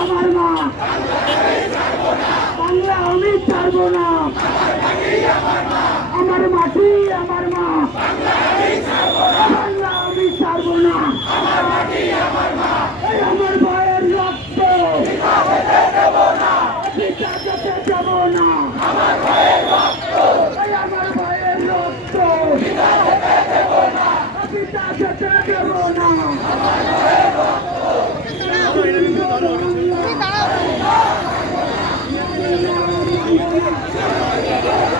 আমার মা বাংলা আমি ছাড়বো না। আমার মাটি আমার Türkiye!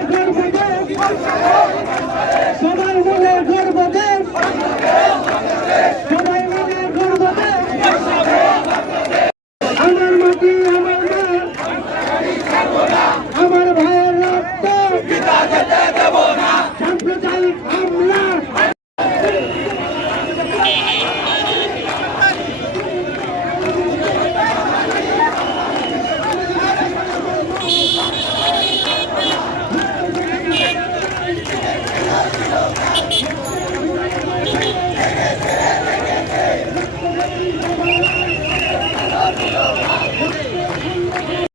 Mujer, mujer, Oh,